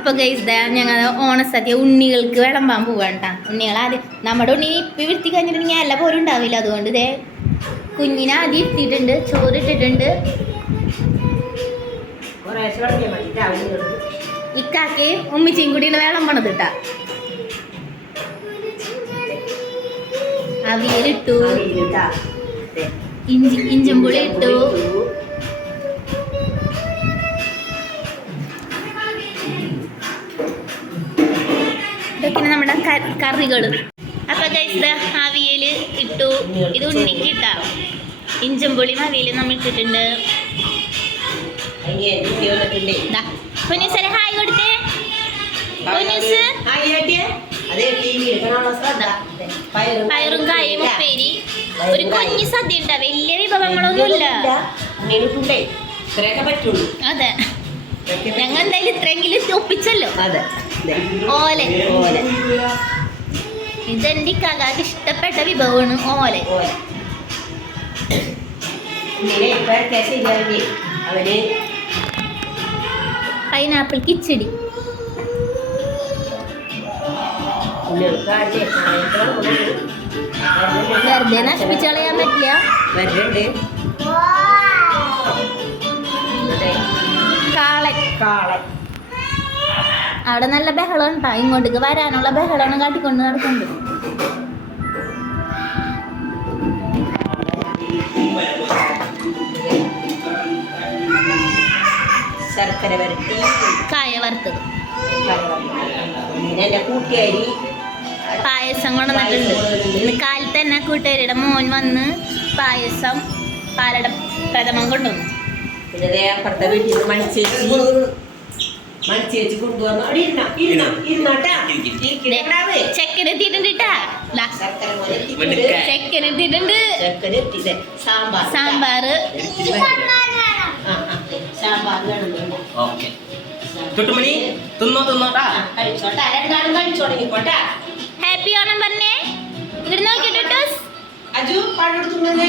അപ്പൊ ഗൈസ് ഞങ്ങൾ ഓണസദ്യ ഉണ്ണികൾക്ക് വിളമ്പാൻ പോവാണ്ട ഉണ്ണികൾ ആദ്യം നമ്മുടെ ഉണ്ണി ഇപ്പം വിരുത്തി കഴിഞ്ഞിട്ടുണ്ടെങ്കിൽ എല്ലാ പോലും ഉണ്ടാവില്ല. അതുകൊണ്ട് ഇതേ കുഞ്ഞിനെ ആദ്യം ഇരുത്തിയിട്ടുണ്ട് ചോറ് ഇട്ടിട്ടുണ്ട്. ഇക്കാക്ക് ഉമ്മിച്ചിയും കൂടിയാണ് വിളമ്പണത് കേട്ടാ അവിയലിട്ടു. ഇഞ്ചി ഇഞ്ചും പുളി ഇട്ടു ഇതൊക്കെയാണ് നമ്മുടെ കറികൾ അപ്പൊ അവിയൽ ഇട്ടു. ഇത് ഉണ്ണിക്ക് ഇട്ടാ ഇഞ്ചും പുളിയും അവിയൽ നമ്മൾ ഇട്ടിട്ടുണ്ട്. പൊന്നൂസരെ ഹായ് കൊടുത്തേ. പൊന്നൂസ്. പയറും കായും ഉപ്പേരി. ഒരു കുഞ്ഞു സദ്യ ഉണ്ടാ. വലിയ വിഭവങ്ങളൊന്നുമില്ല. അതെ. ഞങ്ങൾ എന്തായാലും ഇത്രയെങ്കിലും ഒപ്പിച്ചല്ലോ. അതെ. ഓല ഓലെ. ഇതെന്റെ കകാക്ക് ഇഷ്ടപ്പെട്ട വിഭവമാണ് ഓല. പൈനാപ്പിൾ കിച്ചടി. വെറുതെ നശിപ്പിച്ചളയാൻ പറ്റില്ല. വെറുതെ കാളൻ. കാളൻ. അവിടെ നല്ല ബഹളം ഉണ്ടാ ഇങ്ങോട്ടേക്ക് വരാനുള്ള ബഹളമാണ് കാട്ടിക്കൊണ്ട് നടക്കുന്നത്. ശർക്കര വരട്ടി. കായ വറുത്തത്. കൂട്ടുകാരി. പായസം കൊണ്ടുവന്നിട്ടുണ്ട്. ഇന്ന് കാലത്ത് തന്നെ കൂട്ടുകാരിയുടെ മോൻ വന്ന് പായസം പാലട പ്രഥമം കൊണ്ടുവന്നു. പിന്നെ അപ്പുറത്തെ വീട്ടിൽ മണിച്ചേച്ചി. മണിച്ചേച്ചി കൊണ്ടുവന്നു അവിടെ ഇരുന്ന ഇരുന്ന ഇരുന്നോട്ടാ എത്തിയില്ലേ സാമ്പാർ. സാമ്പാർ വേണമെന്നുണ്ട് ഓക്കെ. തൊട്ടുമണി തിന്നോ തിന്നോട്ടാ കഴിച്ചോട്ടാ. രണ്ടാളും കഴിച്ചു തുടങ്ങിക്കോട്ടാ ഹാപ്പി ഓണം പറഞ്ഞേ. ഇവിടെ നോക്കിട്ടോ അജു പഴം എടുത്തുണ്ടേ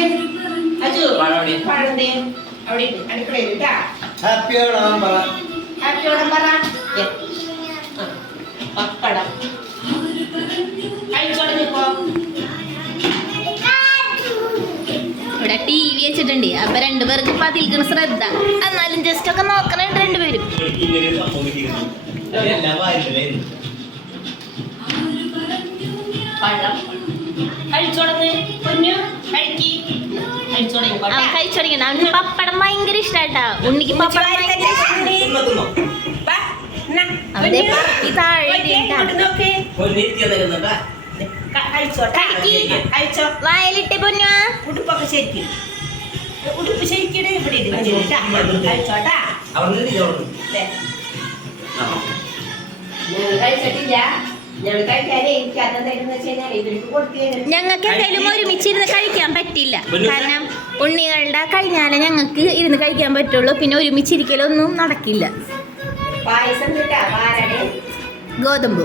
അജു പഴം? പഴം അവിടെ ഇട്ടാ ഹാപ്പി ഓണം പറ. ഹാപ്പിയോടെ പറ. പപ്പടം. ഇവിടെ ടി വി വെച്ചിട്ടുണ്ട്. അപ്പൊ രണ്ടുപേർക്ക് ഇപ്പൊ അതിൽക്കണ ശ്രദ്ധ. എന്നാലും ജസ്റ്റ് ഒക്കെ നോക്കണുണ്ട് രണ്ടുപേരും പഴം. കഴിച്ചു തുടങ്ങ് കുഞ്ഞു കഴിക്കി കഴിച്ചു ആ തുടങ്ങിക്കോട്ടെ കഴിച്ചു പപ്പടം ഭയങ്കര ഇഷ്ടാട്ടാ. ഉണ്ണിക്ക് പപ്പടം ഭയങ്കര ഇഷ്ടം തിന്നോ തിന്നോ വാ, എന്നാ, അവന്റെ കുഞ്ഞു. പറക്കി താഴെ നോക്കിയേ, ഇട്ടാ. ഇങ്ങോട്ട് നോക്ക്. പൊന്നിരുത്തിയാ തരുന്നുണ്ടാ ക- കഴിച്ചോട്ടെ കഴിക്ക്. കഴിച്ചോ. പൊന്നു. ഉടുപ്പൊക്കെ ശരിക്കും. ഉടുപ്പ് ശരിക്കും ഇവിടെ. കഴിച്ചോട്ടാ കഴിച്ചിട്ടില്ല. ഞങ്ങൾക്ക് എന്തായാലും ഒരുമിച്ചിരുന്ന് കഴിക്കാൻ പറ്റില്ല. കാരണം ഉണ്ണികളുടെ കഴിഞ്ഞാലേ ഞങ്ങൾക്ക് ഇരുന്ന് കഴിക്കാൻ പറ്റുള്ളൂ. പിന്നെ ഒരുമിച്ചിരിക്കലൊന്നും നടക്കില്ല. പായസം കിട്ടാ പാലട ഗോതമ്പ്.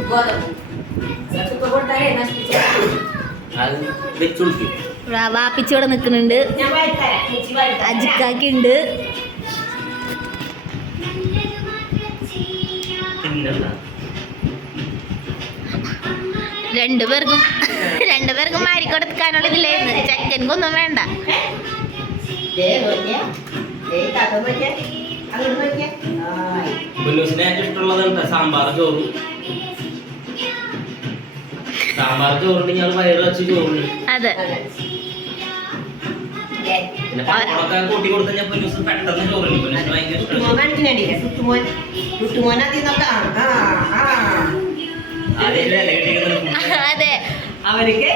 വാപ്പിച്ചോടെ നിൽക്കുന്നുണ്ട്. അജിക്കാക്കുണ്ട് പിന്നെന്താ? രണ്ടുപേർക്കും രണ്ടുപേർക്കും മാരി കൊടുക്കാനുള്ള ഇതില്ലായിരുന്നു ചെക്കൻക്കൊന്നും വേണ്ട. സാമ്പാർ ചോറ്. സാമ്പാർ ചോറുണ്ട് ഞാൻ വയറ് വെച്ച് ചോറുണ്ട്. അതെ. കൂട്ടി കൊടുത്ത് ഞാൻ പെട്ടെന്ന് ചോറുണ്ട് പൊന്നൂസിന് ഭയങ്കര കുട്ടുമോൻ ഇഷ്ടമാണ് അവർക്ക്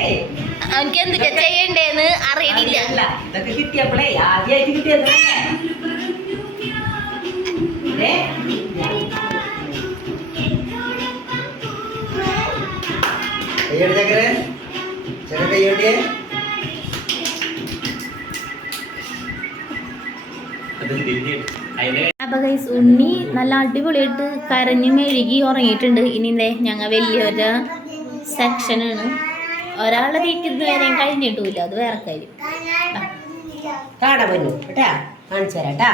എന്തൊക്കെ ചെയ്യണ്ടേന്ന് അറിയണില്ല. അല്ല ഇതൊക്കെ കിട്ടിയപ്പോഴേ ആദ്യമായിട്ട് കിട്ടിയത് അപ്പൊ ഗൈസ് ഉണ്ണി നല്ല അടിപൊളിയായിട്ട് കരഞ്ഞു മെഴുകി ഉറങ്ങിയിട്ടുണ്ട്. ഇനി ഞങ്ങൾ വലിയൊരു സെക്ഷനാണ് ഒരാളുടെ തീറ്റ് വരെയും കഴിഞ്ഞിട്ടില്ല അത് വേറെ കാര്യം. കാട കാണാൻ പറ്റൂ കേട്ടാ? കാണിച്ചു തരാം കേട്ടാ?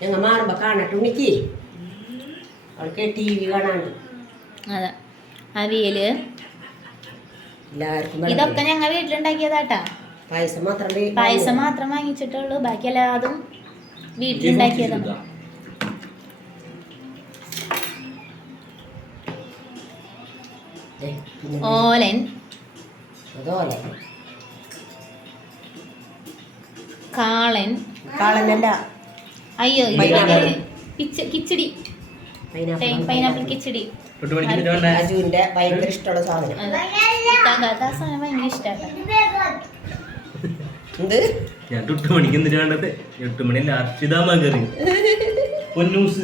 ഞങ്ങൾ മാറുമ്പോ കാണട്ടെ ഉണ്ണിക്ക്. അവൾക്ക് ടി വി കാണാണ്ട് അതെ. അവിയൽ എല്ലാവർക്കും ഇതൊക്കെ ഞങ്ങൾ വീട്ടിലുണ്ടാക്കിയതാട്ടാ പായസം മാത്രമേ പായസം മാത്രം വാങ്ങിച്ചിട്ടുള്ളൂ ബാക്കി എല്ലാതും വീട്ടിലുണ്ടാക്കിയതാണ് ഓലൻ. അതുപോലെ കാളൻ. കാളനല്ല. അയ്യോ കിച്ചടി. പൈനാപ്പിൾ. കിച്ചടി. അജുവിന്റെ ഭയങ്കര ഇഷ്ടമുള്ള സാധനം. സാധനം ഭയങ്കര ഇഷ്ടമാണ് മണിക്ക് എന്തിനു വേണ്ടത് എട്ട് പൊന്നൂസ്.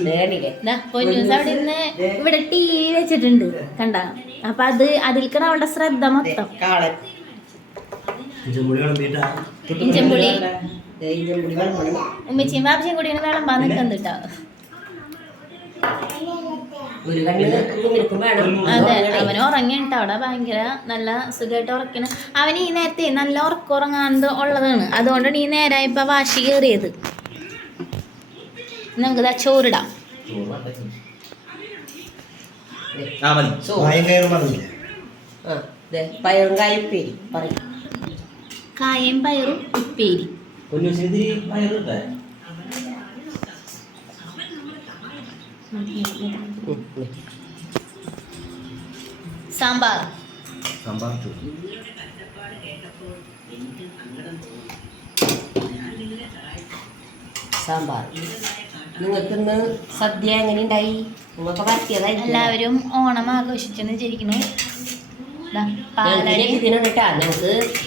അവിടെ ഇവിടെ ടി വി വെച്ചിട്ടുണ്ട്. കണ്ട? അപ്പൊ അത് അതിൽക്കാണ് അവളുടെ ശ്രദ്ധ മൊത്തം. ഇഞ്ചമ്പുളി ഉമ്മച്ചിയും ബാബിയും കൂടി കേട്ടോ കണ്ണ് നിനക്കും വേണം. അതെ അവന് ഉറങ്ങിയിട്ട്. അവിടെ ഭയങ്കര നല്ല സുഖമായിട്ട് ഉറക്കണ. അവൻ ഈ നേരത്തെ നല്ല ഉറക്കം ഉറങ്ങാണ്ട് ഉള്ളതാണ്. അതുകൊണ്ടാണ് ഈ നേരായപ്പോ ഇപ്പൊ വാശി കയറിയത് നമുക്ക് ഇതാ ചോറിടാം. ആ മതി. സോ വായം പറഞ്ഞില്ല? ആ ദേ, പയറും കായുപ്പേരി പറയും. കായും പയറും ഉപ്പേരി. സാമ്പാർ. സാമ്പാർ സാമ്പാർ. നിങ്ങൾക്ക് ഇന്ന് സദ്യ എങ്ങനെ ഉണ്ടായി നിങ്ങൾക്ക് പറ്റിയതായി എല്ലാവരും ഓണം ആഘോഷിച്ചെന്ന് വിചാരിക്കുന്നു. കേട്ടാ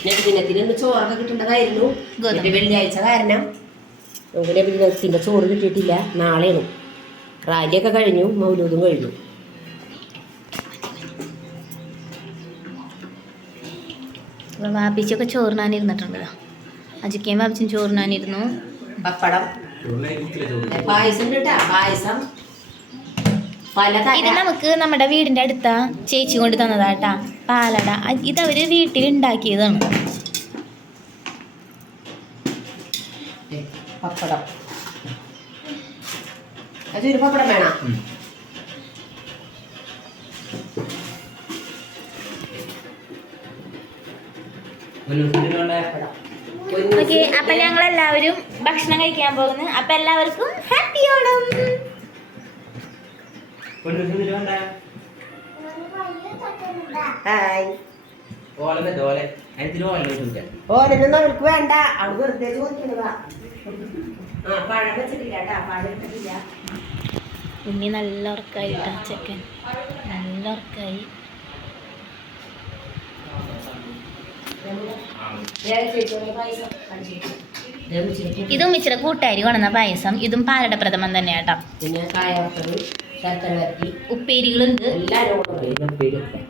നബിദിനത്തിന് ഇന്ന് ചോറൊക്കെ കിട്ടേണ്ടതായിരുന്നു. ഗോതമ്പ്. എന്നിട്ട് വെള്ളിയാഴ്ച കാരണം നമുക്ക് നബിദിനത്തിന്റെ ചോറ് കിട്ടിയിട്ടില്ല. നാളെയാണ്. റാലിയൊക്കെ കഴിഞ്ഞു. മൗലൂദും കഴിഞ്ഞു. വാപ്പിച്ചൊക്കെ ചോറിനാനിരുന്നിട്ടുണ്ട്. അജിക്കയും വാപ്പിച്ചും ചോറിനാനിരുന്നു. പപ്പടം. പായസം കേട്ടാ. പായസം. പല ഇത് നമുക്ക് നമ്മുടെ വീടിന്റെ അടുത്ത ചേച്ചി കൊണ്ട് തന്നതാട്ടാ പാലട. ഇതവർ ഇതവര് വീട്ടിൽ ഉണ്ടാക്കിയതാണ് പപ്പടം. അതൊരു പപ്പടം വേണം. ഓക്കെ അപ്പൊ ഞങ്ങൾ എല്ലാവരും ഭക്ഷണം കഴിക്കാൻ പോകുന്നു. അപ്പൊ എല്ലാവർക്കും ഹാപ്പി ഓണം. ഹായ്. വേണ്ട. അവൾ വെറുതെ പഴം വെച്ചിട്ടില്ല കേട്ടാ പഴം വെച്ചിട്ടില്ല ഉണ്ണി നല്ല ഉറക്കായിട്ടാ ചെക്കൻ നല്ല ഉറക്കായി. ഇതും ഇച്ചിരി കൂട്ടുകാരി കൊണ്ടുവന്ന പായസം. ഇതും പാലട പ്രഥമൻ വറുത്തത് ശർക്കര വരട്ടി. ഉപ്പേരികളുണ്ട്. എല്ലാവരും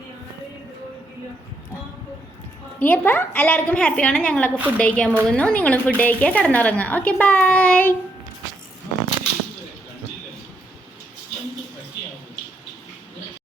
പേരൊക്കെ എല്ലാവർക്കും ഹാപ്പി ആണ് ഞങ്ങളൊക്കെ ഫുഡ് കഴിക്കാൻ പോകുന്നു. നിങ്ങളും ഫുഡ് കഴിക്കുക കിടന്നുറങ്ങുക. Okay bye